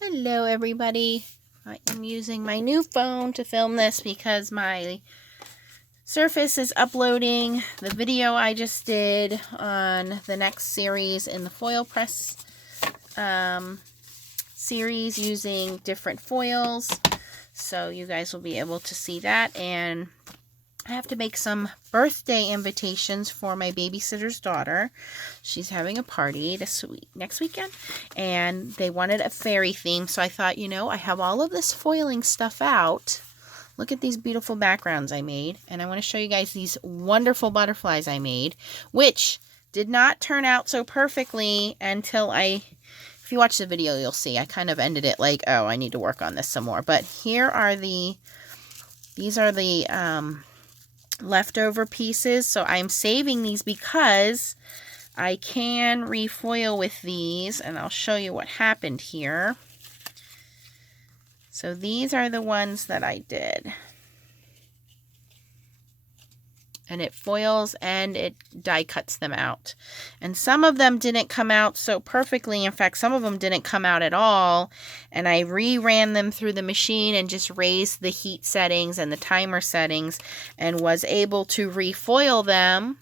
Hello everybody. I am using my new phone to film this because my Surface is uploading the video I just did on the next series in the foil press series using different foils. So you guys will be able to see that, and I have to make some birthday invitations for my babysitter's daughter. She's having a party next weekend, and they wanted a fairy theme. So I thought, I have all of this foiling stuff out. Look at these beautiful backgrounds I made, and I want to show you guys these wonderful butterflies I made, which did not turn out so perfectly until if you watch the video, you'll see I kind of ended it like, oh, I need to work on this some more. But these are the leftover pieces. So I'm saving these because I can refoil with these, and I'll show you what happened here. So these are the ones that I did, and it foils and it die cuts them out, and some of them didn't come out so perfectly. In fact, some of them didn't come out at all, and I reran them through the machine and just raised the heat settings and the timer settings, and was able to refoil them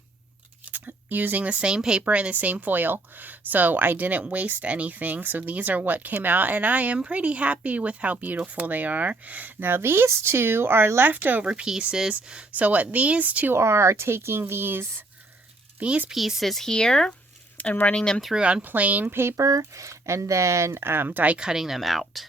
using the same paper and the same foil. So I didn't waste anything. So these are what came out, and I am pretty happy with how beautiful they are. Now these two are leftover pieces. So what these two are taking these pieces here and running them through on plain paper, and then die cutting them out.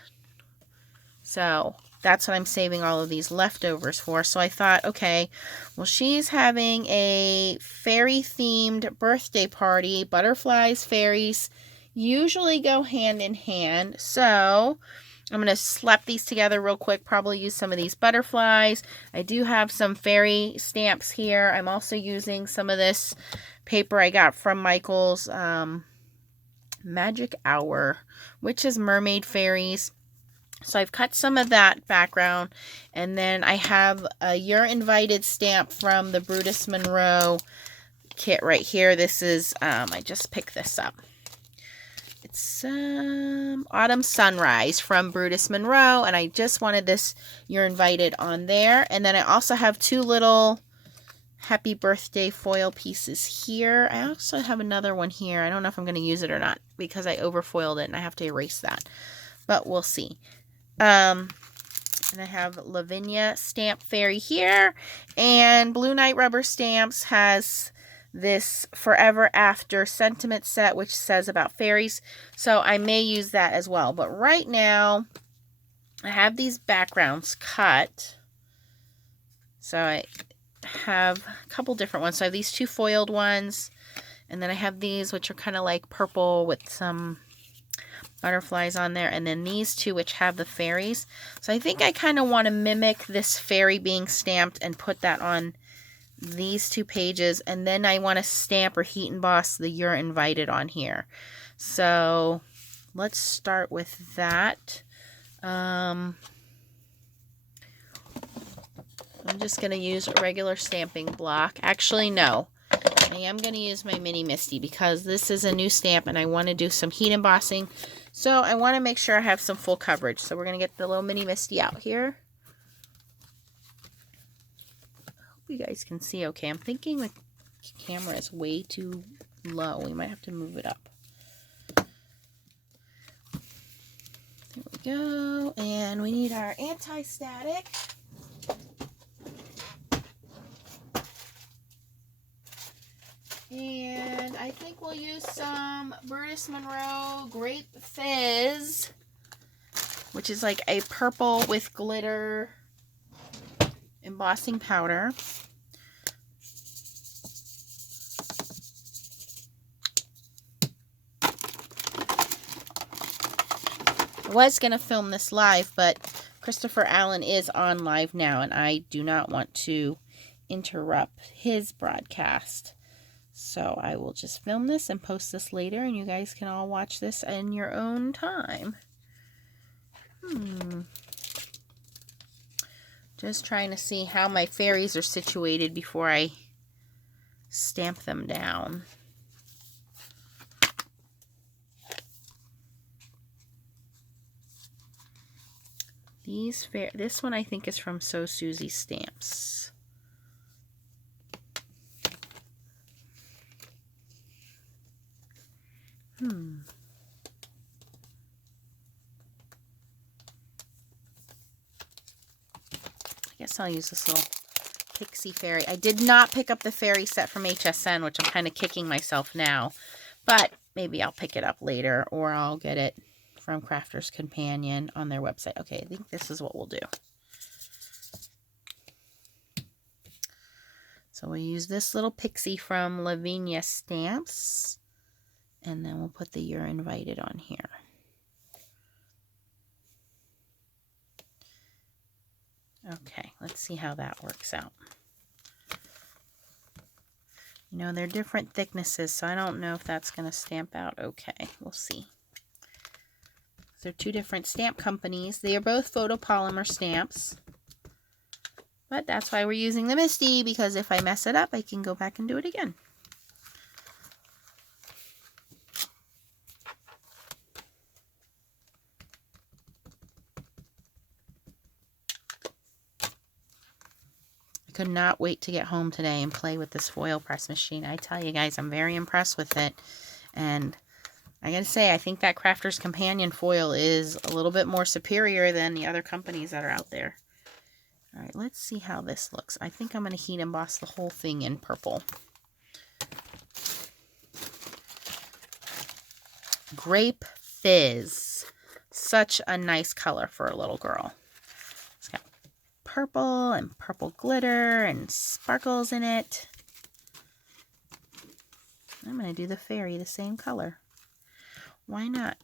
So that's what I'm saving all of these leftovers for. So I thought, okay, well, she's having a fairy-themed birthday party. Butterflies, fairies usually go hand in hand. So I'm going to slap these together real quick, probably use some of these butterflies. I do have some fairy stamps here. I'm also using some of this paper I got from Michael's Magic Hour, which is mermaid fairies. So I've cut some of that background, and then I have a You're Invited stamp from the Brutus Monroe kit right here. This is, I just picked this up. It's Autumn Sunrise from Brutus Monroe, and I just wanted this You're Invited on there. And then I also have two little happy birthday foil pieces here. I also have another one here. I don't know if I'm going to use it or not because I overfoiled it and I have to erase that, but we'll see. And I have Lavinia Stamp Fairy here, and Blue Night Rubber Stamps has this Forever After sentiment set, which says about fairies, so I may use that as well. But right now, I have these backgrounds cut, so I have a couple different ones. So I have these two foiled ones, and then I have these, which are kind of like purple with some butterflies on there, and then these two which have the fairies. So I think I kind of want to mimic this fairy being stamped and put that on these two pages, and then I want to stamp or heat emboss the You're Invited on here. So let's start with that. I'm just going to use a regular stamping block. Actually, no. I am going to use my Mini Misty because this is a new stamp and I want to do some heat embossing. So I want to make sure I have some full coverage. So we're going to get the little Mini Misty out here. I hope you guys can see okay. I'm thinking the camera is way too low. We might have to move it up. There we go. And we need our anti-static. And I think we'll use some Brutus Monroe Grape Fizz, which is like a purple with glitter embossing powder. I was going to film this live, but Christopher Allen is on live now, and I do not want to interrupt his broadcast. So I will just film this and post this later, and you guys can all watch this in your own time. Just trying to see how my fairies are situated before I stamp them down. This one I think is from So Susie Stamps. I guess I'll use this little Pixie Fairy. I did not pick up the fairy set from HSN, which I'm kind of kicking myself now. But maybe I'll pick it up later, or I'll get it from Crafter's Companion on their website. Okay, I think this is what we'll do. So we'll use this little pixie from Lavinia Stamps. And then we'll put the You're Invited on here. Okay, let's see how that works out. You know, they're different thicknesses, so I don't know if that's going to stamp out okay. We'll see. They're two different stamp companies. They are both photopolymer stamps. But that's why we're using the Misty, because if I mess it up, I can go back and do it again. Could not wait to get home today and play with this foil press machine. I tell you guys, I'm very impressed with it. And I gotta say, I think that Crafter's Companion foil is a little bit more superior than the other companies that are out there. All right, let's see how this looks. I think I'm gonna heat emboss the whole thing in purple. Grape Fizz. Such a nice color for a little girl. It's got purple and purple glitter and sparkles in it. I'm going to do the fairy the same color. Why not?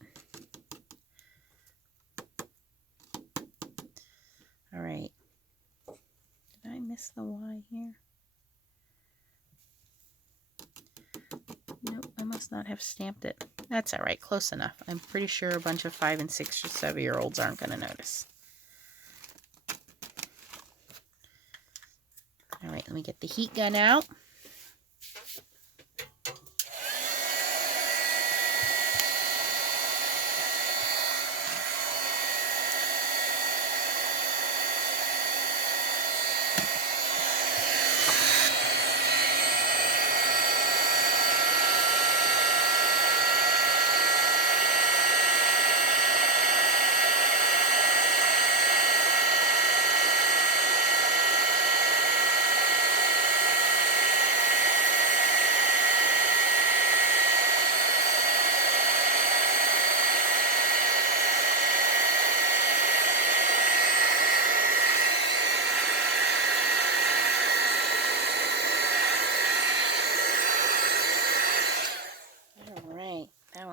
All right. Did I miss the Y here? Nope, I must not have stamped it. That's all right, close enough. I'm pretty sure a bunch of 5 and 6 or 7-year-olds aren't going to notice. All right, let me get the heat gun out.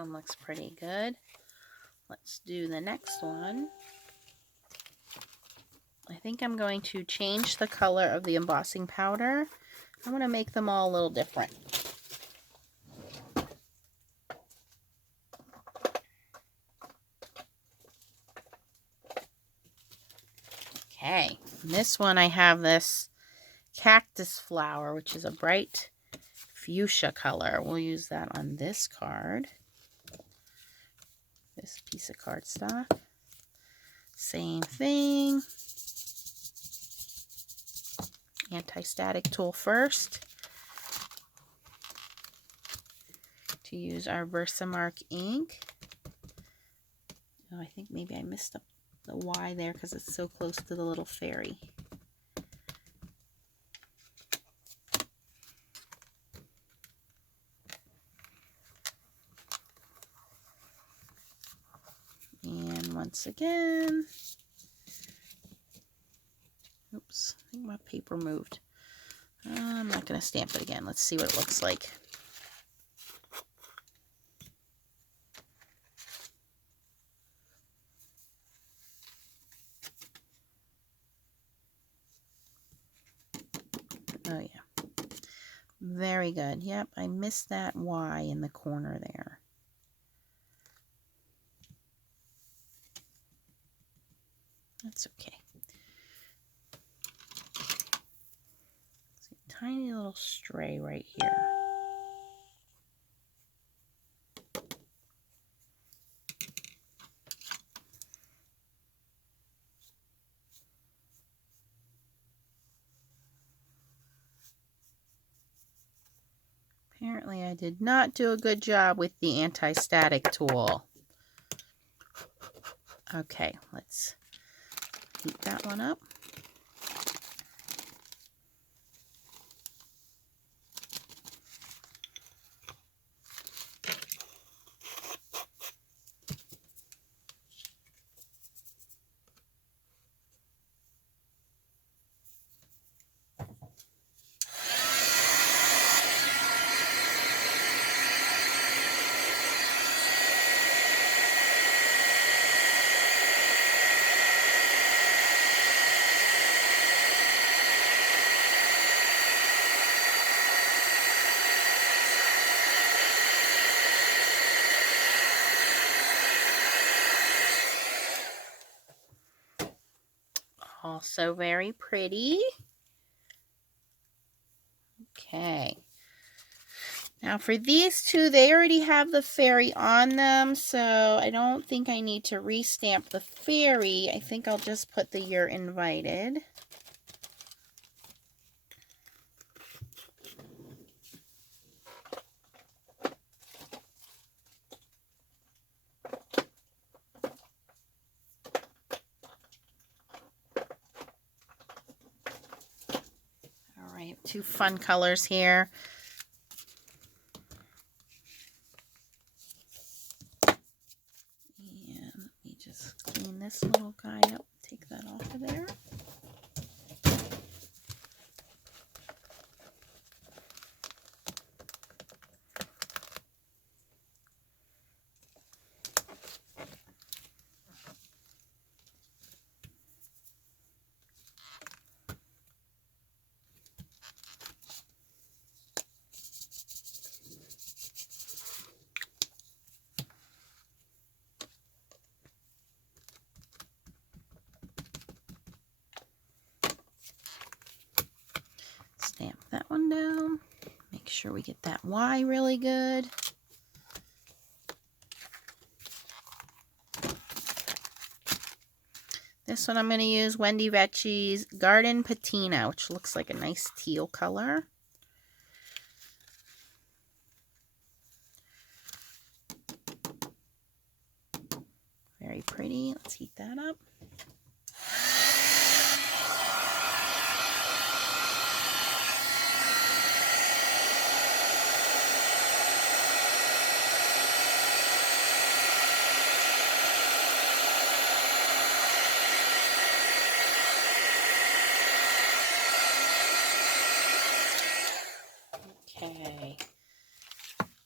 Looks pretty good. Let's do the next one. I think I'm going to change the color of the embossing powder. I'm going to make them all a little different. Okay, this one I have this cactus flower, which is a bright fuchsia color. We'll use that on this card. This piece of cardstock. Same thing. Anti-static tool first. To use our Versamark ink. Oh, I think maybe I missed up the Y there because it's so close to the little fairy. And once again, oops, I think my paper moved. I'm not going to stamp it again. Let's see what it looks like. Oh yeah, very good. Yep, I missed that Y in the corner there. That's okay. See a tiny little stray right here. Apparently I did not do a good job with the anti-static tool. Okay, let's heat that one up. Also very pretty. Okay. Now for these two, they already have the fairy on them, so I don't think I need to restamp the fairy. I think I'll just put the "You're invited." All right, two fun colors here. And let me just clean this little guy up, take that off of there. Stamp that one down. Make sure we get that Y really good. This one I'm going to use Wendy Vecchi's Garden Patina, which looks like a nice teal color. Very pretty. Let's heat that up. Okay.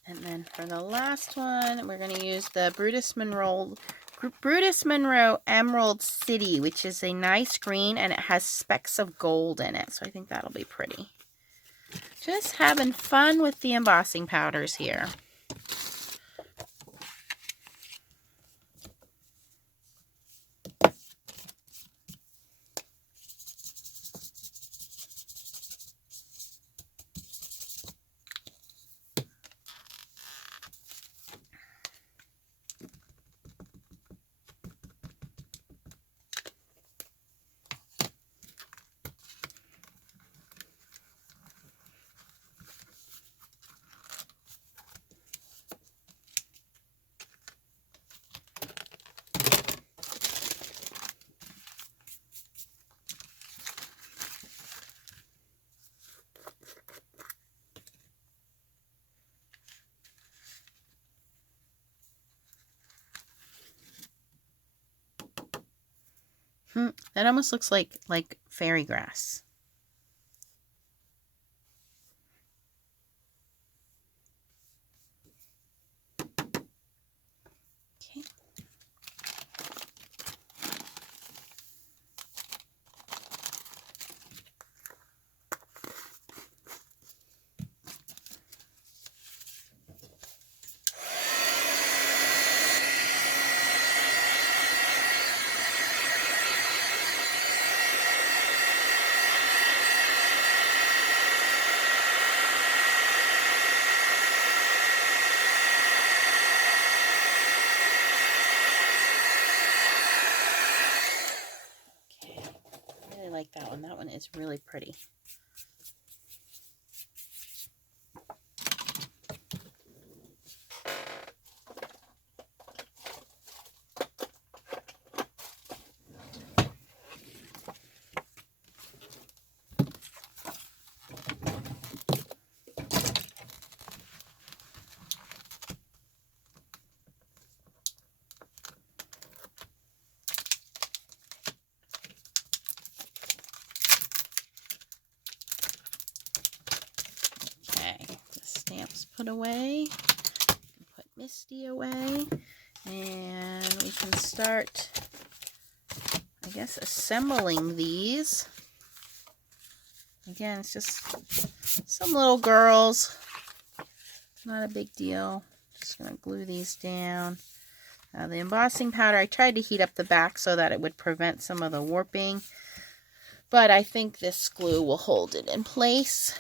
And then for the last one, we're going to use the Brutus Monroe Emerald City, which is a nice green, and it has specks of gold in it. So I think that'll be pretty. Just having fun with the embossing powders here. That almost looks like fairy grass. Okay. Like that one. That one is really pretty. put away. Put Misty away. And we can start, I guess, assembling these. Again, it's just some little girls. Not a big deal. Just going to glue these down. The embossing powder, I tried to heat up the back so that it would prevent some of the warping. But I think this glue will hold it in place.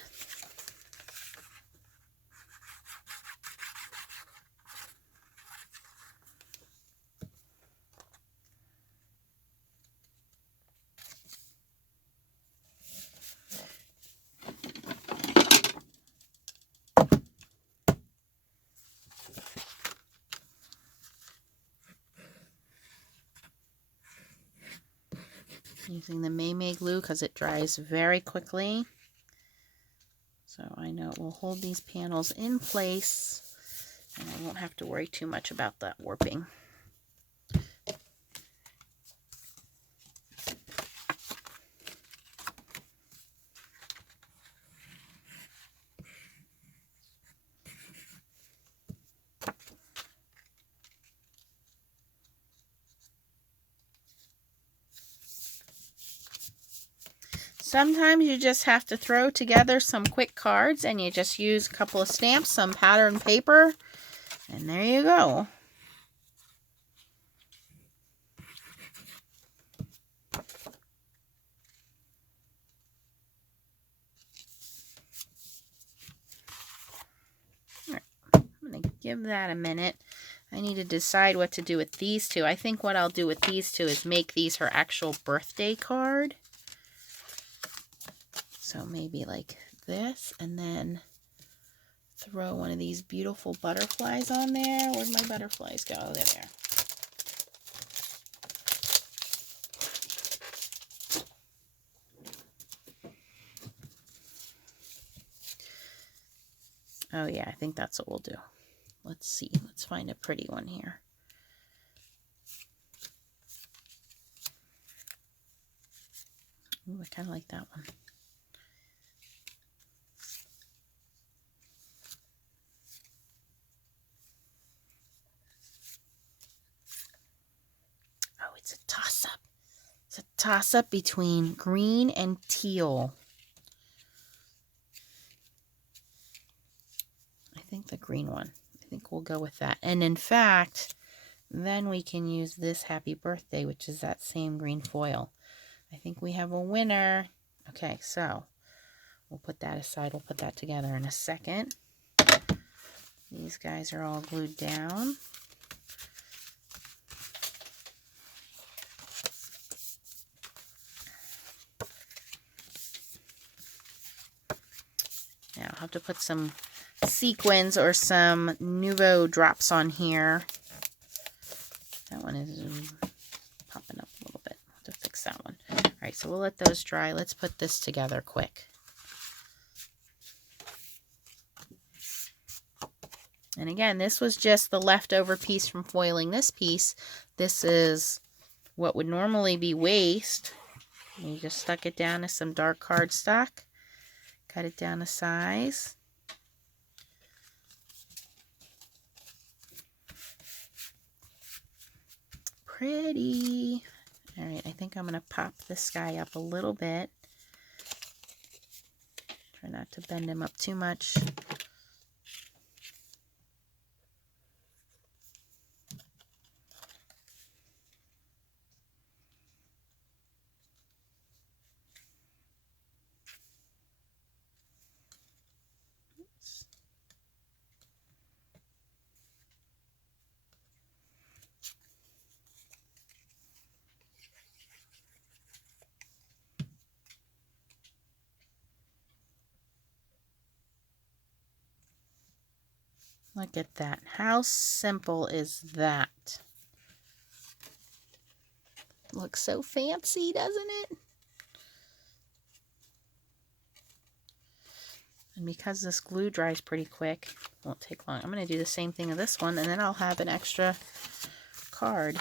Using the May glue because it dries very quickly. So I know it will hold these panels in place and I won't have to worry too much about that warping. Sometimes you just have to throw together some quick cards and you just use a couple of stamps, some pattern paper, and there you go. All right, I'm going to give that a minute. I need to decide what to do with these two. I think what I'll do with these two is make these her actual birthday card. So maybe like this, and then throw one of these beautiful butterflies on there. Where'd my butterflies go? Oh, they're there. Oh yeah, I think that's what we'll do. Let's see. Let's find a pretty one here. Ooh, I kind of like that one. Oh, it's a toss-up. It's a toss-up between green and teal. I think the green one. I think we'll go with that. And in fact, then we can use this Happy Birthday, which is that same green foil. I think we have a winner. Okay, so we'll put that aside. We'll put that together in a second. These guys are all glued down. Now I'll have to put some sequins or some Nouveau drops on here. That one is popping up a little bit. I'll have to fix that one. All right, so we'll let those dry. Let's put this together quick. And again, this was just the leftover piece from foiling this piece. This is what would normally be waste. You just stuck it down to some dark cardstock. Cut it down to size. Pretty. All right, I think I'm going to pop this guy up a little bit. Try not to bend him up too much. Look at that. How simple is that? Looks so fancy, doesn't it? And because this glue dries pretty quick, it won't take long. I'm going to do the same thing with this one, and then I'll have an extra card.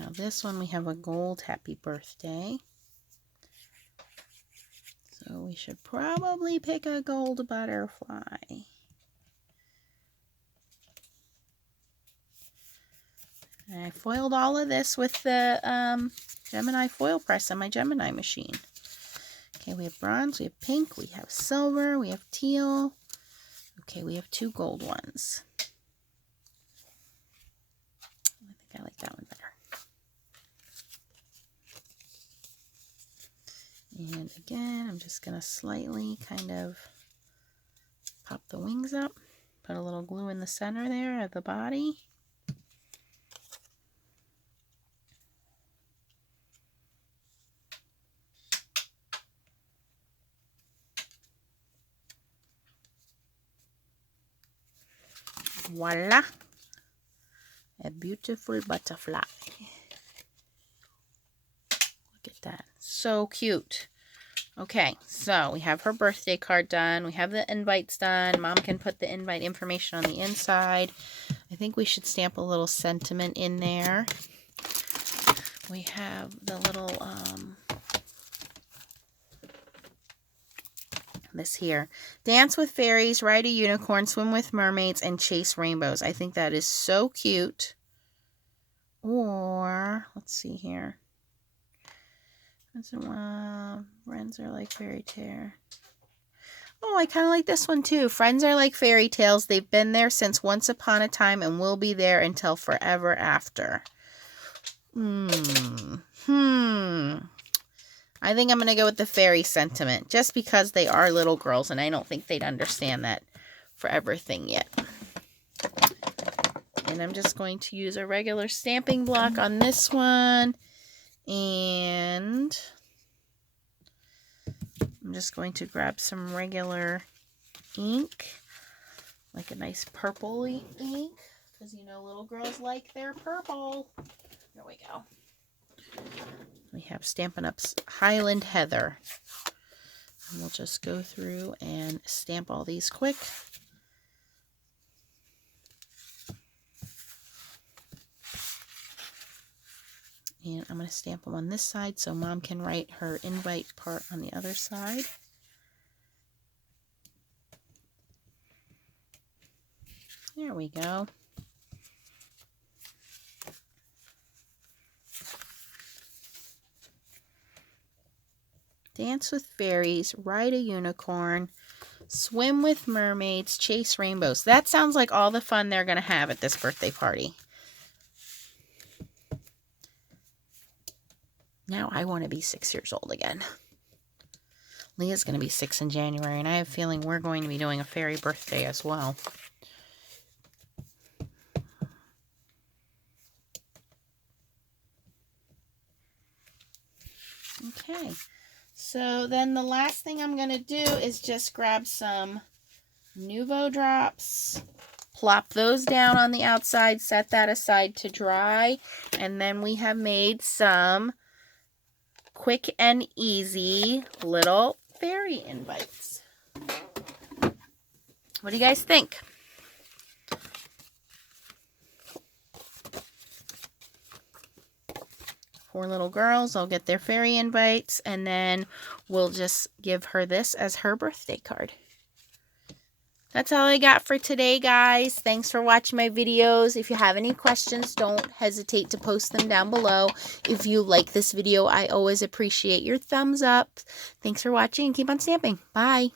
Now this one we have a gold happy birthday. So we should probably pick a gold butterfly. And I foiled all of this with the Gemini foil press on my Gemini machine. Okay, we have bronze, we have pink, we have silver, we have teal. Okay, we have 2 gold ones. I think I like that one better. And again, I'm just going to slightly kind of pop the wings up. Put a little glue in the center there of the body. Voila! A beautiful butterfly. Look at that. So cute. Okay, so we have her birthday card done. We have the invites done. Mom can put the invite information on the inside. I think we should stamp a little sentiment in there. We have the little, this here. Dance with fairies, ride a unicorn, swim with mermaids, and chase rainbows. I think that is so cute. Or, let's see here. Friends are like fairy tale. Oh, I kind of like this one too. Friends are like fairy tales. They've been there since once upon a time and will be there until forever after. I think I'm going to go with the fairy sentiment just because they are little girls and I don't think they'd understand that forever thing yet. And I'm just going to use a regular stamping block on this one. And I'm just going to grab some regular ink, like a nice purpley ink, because you know little girls like their purple. There we go. We have Stampin' Up's Highland Heather. And we'll just go through and stamp all these quick. And I'm going to stamp them on this side so Mom can write her invite part on the other side. There we go. Dance with fairies, ride a unicorn, swim with mermaids, chase rainbows. That sounds like all the fun they're going to have at this birthday party. Now I want to be 6 years old again. Leah's going to be 6 in January, and I have a feeling we're going to be doing a fairy birthday as well. Okay, so then the last thing I'm going to do is just grab some Nuvo drops, plop those down on the outside, set that aside to dry, and then we have made some quick and easy little fairy invites. What do you guys think? Four little girls, I'll get their fairy invites, and then we'll just give her this as her birthday card. That's all I got for today, guys. Thanks for watching my videos. If you have any questions, don't hesitate to post them down below. If you like this video, I always appreciate your thumbs up. Thanks for watching and keep on stamping. Bye.